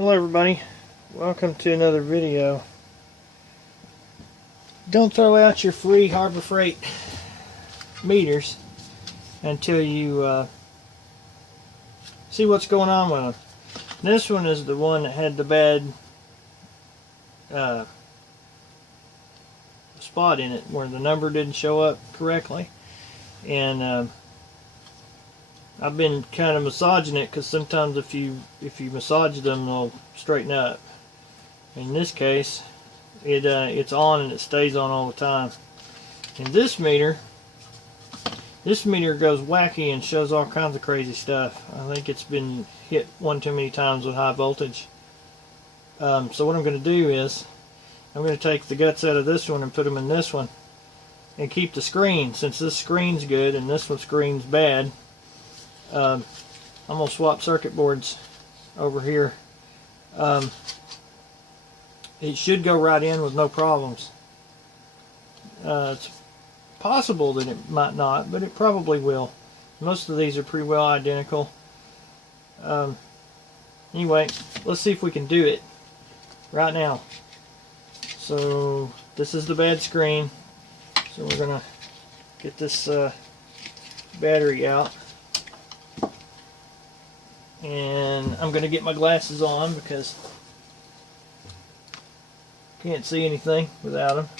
Hello everybody, welcome to another video. Don't throw out your free Harbor Freight meters until you see what's going on with them. This one is the one that had the bad spot in it where the number didn't show up correctly, and I've been kind of massaging it because sometimes if you massage them, they'll straighten up. In this case, it's on and it stays on all the time. And this meter goes wacky and shows all kinds of crazy stuff. I think it's been hit one too many times with high voltage. So what I'm going to do is I'm going to take the guts out of this one and put them in this one and keep the screen. Since this screen's good and this one's screen's bad, I'm going to swap circuit boards over here. It should go right in with no problems. It's possible that it might not, but it probably will. Most of these are pretty well identical. Anyway, let's see if we can do it right now. So this is the bad screen. So we're going to get this battery out. And I'm going to get my glasses on because I can't see anything without them.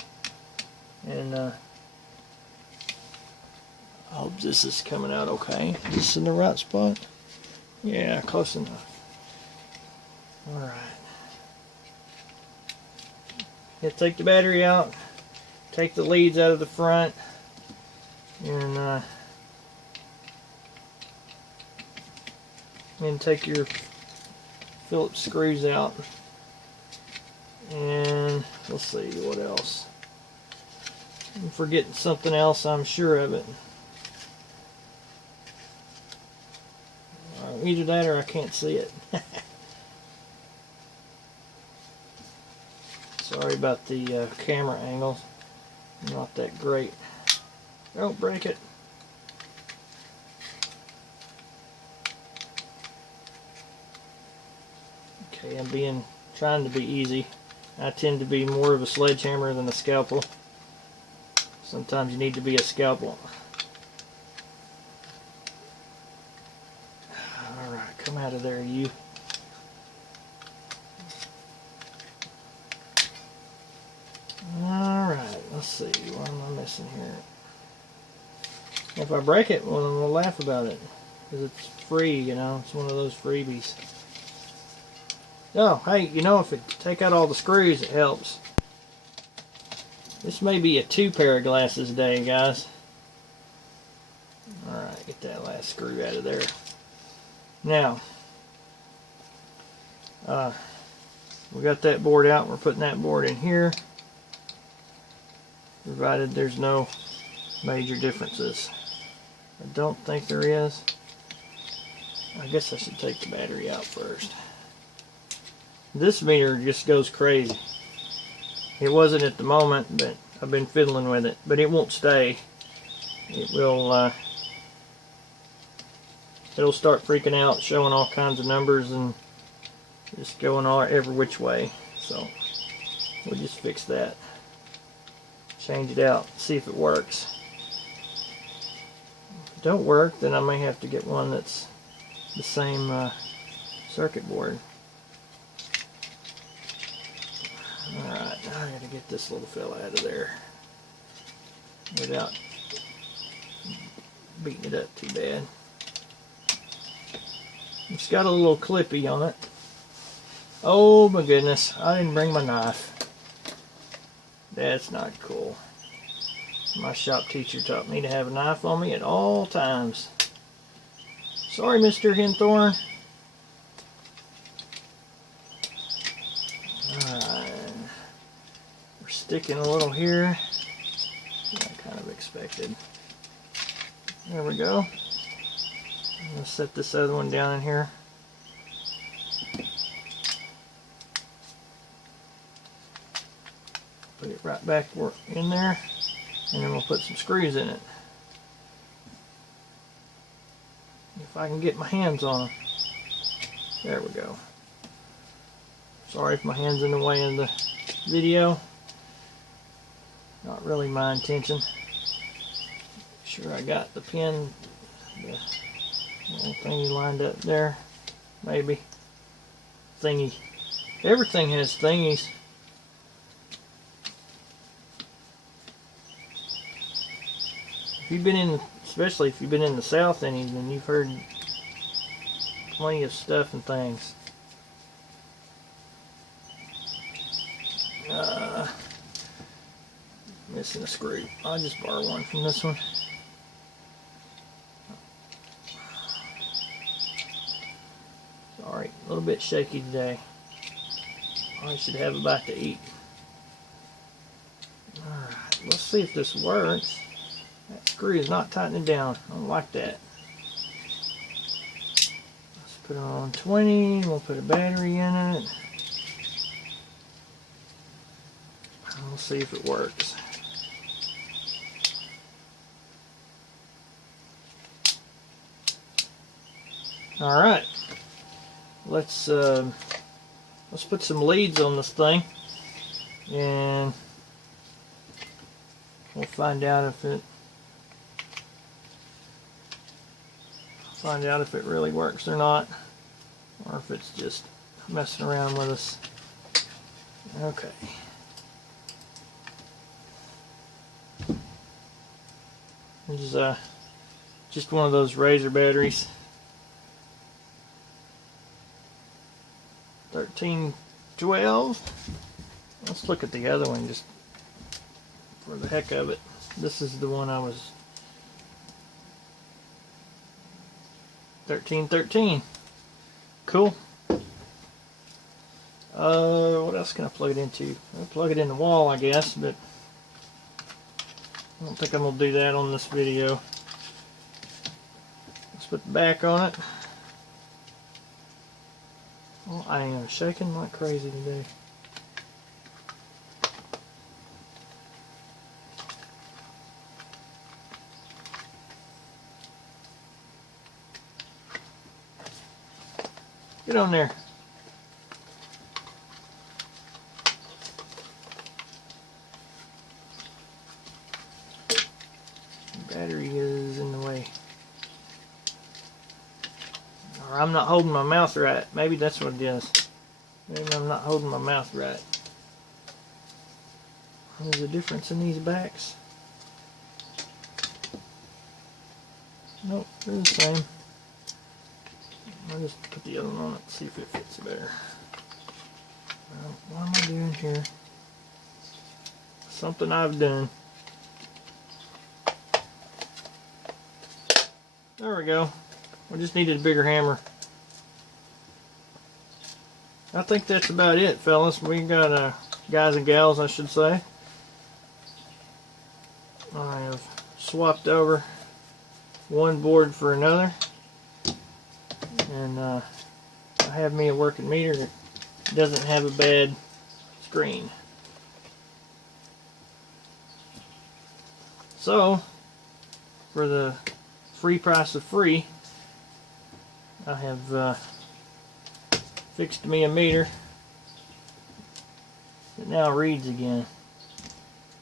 And I hope this is coming out okay. Is this in the right spot? Yeah, close enough. Alright. Take the battery out, take the leads out of the front, and take your Phillips screws out. And let's see what else. I'm forgetting something else, I'm sure of it. Either that or I can't see it. Sorry about the camera angles. Not that great. Don't break it. Okay, I'm trying to be easy. I tend to be more of a sledgehammer than a scalpel. Sometimes you need to be a scalpel. Alright, come out of there, you. Alright, let's see. What am I missing here? If I break it, well, then we'll laugh about it. Because it's free, you know. It's one of those freebies. Oh, hey, you know, if it take out all the screws, it helps. This may be a 2 pair of glasses a day, guys. Alright, get that last screw out of there. Now, we got that board out. We're putting that board in here, provided there's no major differences. I don't think there is. I guess I should take the battery out first. This meter just goes crazy. It wasn't at the moment, but I've been fiddling with it. But it won't stay. It will, it'll start freaking out, showing all kinds of numbers and just going all every which way. So we'll just fix that. Change it out, see if it works. If it don't work, then I may have to get one that's the same circuit board. Alright, now I gotta get this little fella out of there without beating it up too bad. It's got a little clippy on it. Oh my goodness, I didn't bring my knife. That's not cool. My shop teacher taught me to have a knife on me at all times. Sorry, Mr. Henthorn. Sticking a little here. I kind of expected. There we go. I'm going to set this other one down in here. Put it right back in there, and then we'll put some screws in it. If I can get my hands on them. There we go. Sorry if my hand's in the way of the video. Not really my intention. Make sure I got the pin, the little thingy lined up there. Maybe. Thingy. Everything has thingies. If you've been in, especially if you've been in the South any, then you've heard plenty of stuff and things. Missing a screw. I'll just borrow one from this one. Sorry, a little bit shaky today. I should have a bite to eat. Alright, let's see if this works. That screw is not tightening down. I don't like that. Let's put it on 20. We'll put a battery in it. We'll see if it works. Alright. Let's put some leads on this thing, and we'll find out if it really works or not, or if it's just messing around with us. Okay. This is just one of those Razor batteries. 1312. Let's look at the other one just for the heck of it. This is the one I was 1313. Cool. What else can I plug it into? I'll plug it in the wall, I guess, but I don't think I'm gonna do that on this video. Let's put the back on it. Well, I am shaking like crazy today. Get on there. The battery is in the way. Or I'm not holding my mouth right. Maybe that's what it is. Maybe I'm not holding my mouth right. There's a difference in these backs. Nope, they're the same. I'll just put the other one on it, see if it fits better. Well, what am I doing here? Something I've done. There we go. We just needed a bigger hammer. I think that's about it, fellas. We got, guys and gals, I should say. I have swapped over one board for another. And I have me a working meter that doesn't have a bad screen. So, for the free price of free, I have fixed me a meter that now reads again.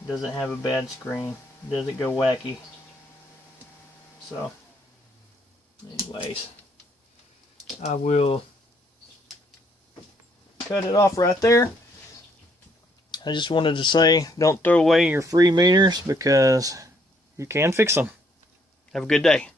It doesn't have a bad screen. It doesn't go wacky. So, anyways, I will cut it off right there. I just wanted to say, don't throw away your free meters because you can fix them. Have a good day.